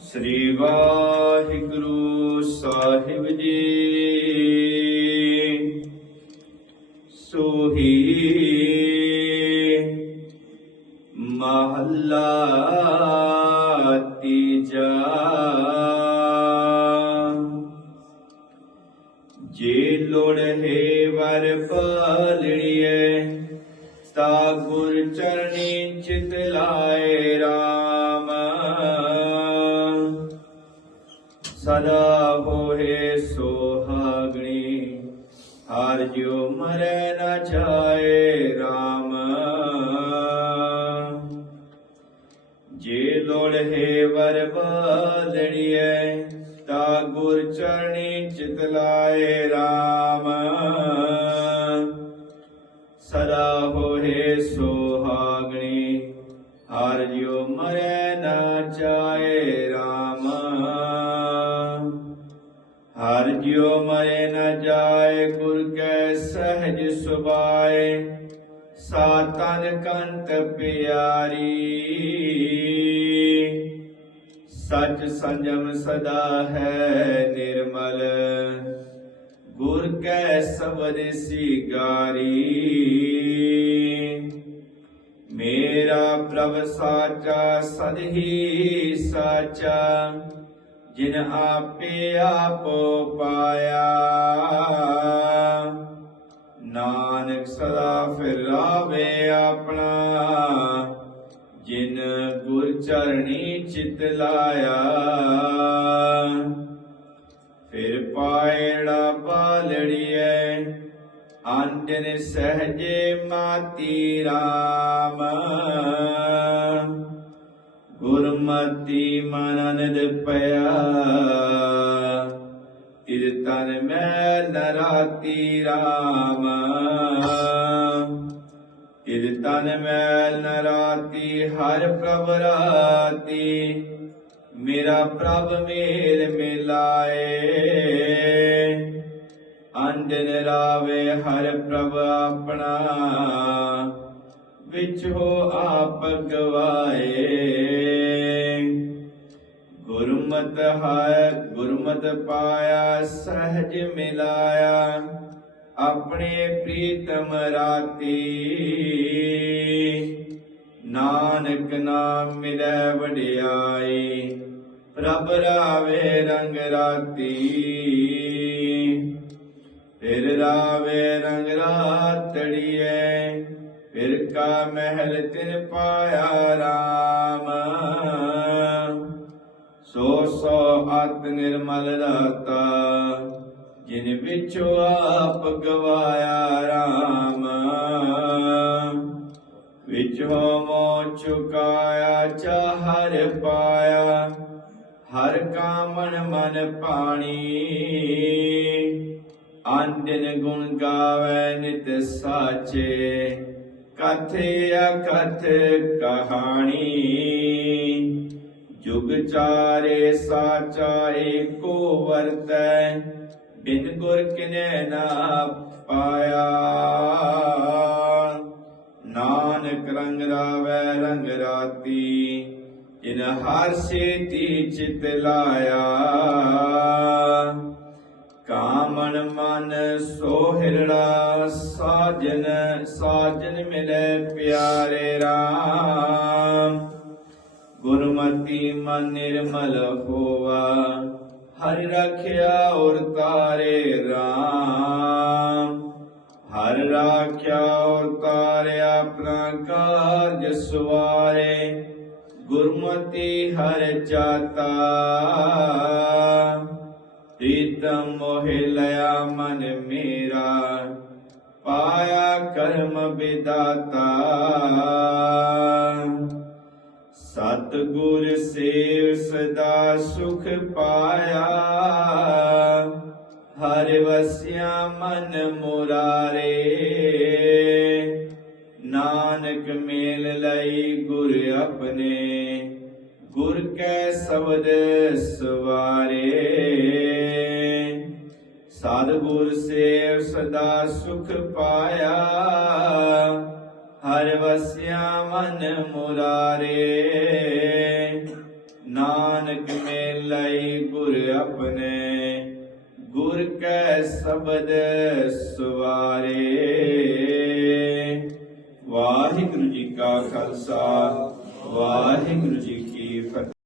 ਸ੍ਰੀ ਵਾਹਿਗੁਰੂ ਸਾਹਿਬ ਜੀ। ਸੋਹੀ ਮਹੱਲਾ ਤੀਜਾ। ਜੇ ਲੋੜ ਹੈ ਵਰ ਪਾਲਣੀਏ ਤਾ ਗੁਰ ਚਰਣੀ ਚਿਤ ਲਾਏ ਸਦਾ ਹੋਏ ਸੋਹਾਗਣੀ। ਹਰ ਜਿਉ ਮਰੈ ਨ ਜਾਏ RAM ਜੇ ਲੋੜ ਵਰ ਬਾਲਣੀਐ, ਤਾ ਗੁਰ ਚਰਣੀ ਚਿਤ ਲਾਏ RAM ਸਦਾ ਹੋਏ ਸੁਹਾਗਣੀ। ਹਰ ਜਿਉ ਮਰੈ ਨਾ ਜਾਏ RAM ਹਰ ਜਿਉ ਮਰੈ ਨਾ ਜਾਏ, ਗੁਰ ਕੈ ਸਹਿਜ ਸੁਭਾਏ, ਸਾਤਨ ਕੰਤ ਪਿਆਰੀ। ਸਚ ਸੰਜਮ ਸਦਾ ਹੈ ਨਿਰਮਲ, ਗੁਰ ਕੈ ਸਬਦ ਸਿਗਾਰੀ। ਮੇਰਾ ਪ੍ਰਭ ਸਾਚਾ, ਸਦਹੀ ਸਾਚਾ ਜਿਨ ਆਪੇ ਆਪੋ ਪਾਇਆ। ਨਾਨਕ ਸਦਾ ਫਿਰਾਵੇ ਆਪਣਾ। ਜਿਨ ਗੁਰ ਚਰਣੀ ਚਿਤ ਲਾਇਆ। ਫਿਰ ਪਾਇੜਾ ਬਾਲੜੀਐ। ਅੰਜਨ ਸਹਜੇ ਮਾਤੀ ਰਾਮ। ਮਤੀ ਮਨ ਅਨੰਦ ਪਿਆ ਤਿਰ ਤਨ ਮੈਂ ਨਰਾਤੀ ਰਾਮ ਤਿਰ ਤਨ ਮੈਲ ਨਰਾਤੀ ਹਰ ਪ੍ਰਭ ਰਾਤੀ ਮੇਰਾ ਪ੍ਰਭ ਮੇਲ ਮਿਲਾਏ ਅੰਜਨ ਰਾਵੇ ਹਰ ਪ੍ਰਭ ਆਪਣਾ ਵਿੱਚ ਹੋ ਆਪ ਗਵਾਏ ਗੁਰਮਤਿ ਹੈ ਗੁਰਮਤ ਪਾਇਆ, ਸਹਿਜ ਮਿਲਾਇਆ। ਆਪਣੇ ਪ੍ਰੀਤਮ ਰਾਤੀ ਨਾਨਕ ਨਾਮ ਮਿਲੈ ਵਡਿਆਈ, ਪ੍ਰਭ ਰਾਵੇ ਰੰਗ ਰਾਤੀ। ਫਿਰ ਰਾਵੇ ਰੰਗ ਰਾਤੜੀਏ ਫਿਰ ਕਾ ਮਹਿਲ ਤਿਨ ਪਾਇਆ ਰਾਮ। ਸੋ ਸੋ ਅਤ ਨਿਰਮਲ ਦਾਤਾ, ਜਿਨ ਵਿਚੋ ਆਪ ਗਵਾਇਆ RAM ਵਿਚੋ ਮੋ ਚੁਕਾਇਆ ਚਾਹਰ ਪਾਇਆ, ਹਰ ਕਾਮਨ ਮਨ ਪਾਣੀ। ਆਂਦਨ ਗੁਣ ਗਾਵੇ ਨਿਤ ਸਾਚੇ ਕਥੇ ਅਕਥ ਕਹਾਣੀ। ਜੁਗ ਚਾਰੇ ਸਾਚਾ ਏਕੋ ਵਰਤੈ, ਬਿਨ ਗੁਰ ਕਿਨੈ ਨਾ ਪਾਇਆ। ਨਾਨਕ ਰੰਗ ਰਾਵੈ, ਰੰਗ ਰਾਤੀ, ਜਿਨ ਹਰ ਸੇਤੀ ਚਿਤ ਲਾਇਆ। ਕਾਮਣ ਮਨ ਸੋਹਿਰੜਾ ਸਾਜਨ ਸਾਜਨ ਮਿਲੇ ਪਿਆਰੇ RAM ਗੁਰਮਤੀ ਮਨ ਨਿਰਮਲ ਹੋਵਾ ਹਰਿ ਰਖਿਆ ਔਰ ਤਾਰੇ RAM ਹਰ ਰਾਖਿਆ ਔਰ ਤਾਰੇ ਆਪਣਾ ਕਾਰਜ ਸਵਾਰੇ। ਗੁਰਮਤੀ ਹਰ ਚਾਤਾ। ਪ੍ਰੀਤਮ ਮੋਹਿ ਲਿਆ ਮਨ ਮੇਰਾ। ਪਾਇਆ ਕਰਮ ਵਿਦਾਤਾ। ਸਤ ਸੇਵ ਸਦਾ ਸੁਖ ਪਾਇਆ। ਹਰ ਵਸਿਆ ਮਨ ਮੁਰਾਰੇ। ਨਾਨਕ ਮੇਲ ਲਈ ਗੁਰ ਆਪਣੇ। ਗੁਰ ਕੈ ਸ਼ਬਦ ਸਵਾਰੇ। ਸਾਧ ਸੇਵ ਸਦਾ ਸੁਖ ਪਾਇਆ। ਹਰ ਵਸਿਆ ਮਨ ਮੁਰਾਰੇ। ਨਾਨਕ ਮੇ ਮੇਲਈ ਗੁਰ ਆਪਣੇ, ਗੁਰ ਕੈ ਸਬਦ ਸਵਾਰੇ। ਵਾਹਿਗੁਰੂ ਜੀ ਕਾ ਖਾਲਸਾ, ਵਾਹਿਗੁਰੂ ਜੀ